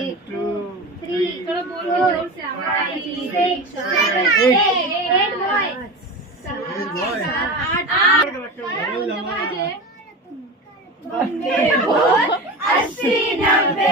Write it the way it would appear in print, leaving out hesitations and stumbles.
1 2 3 चलो बोल के जोर से 5 6 7 8 बॉयज 8 8 80 90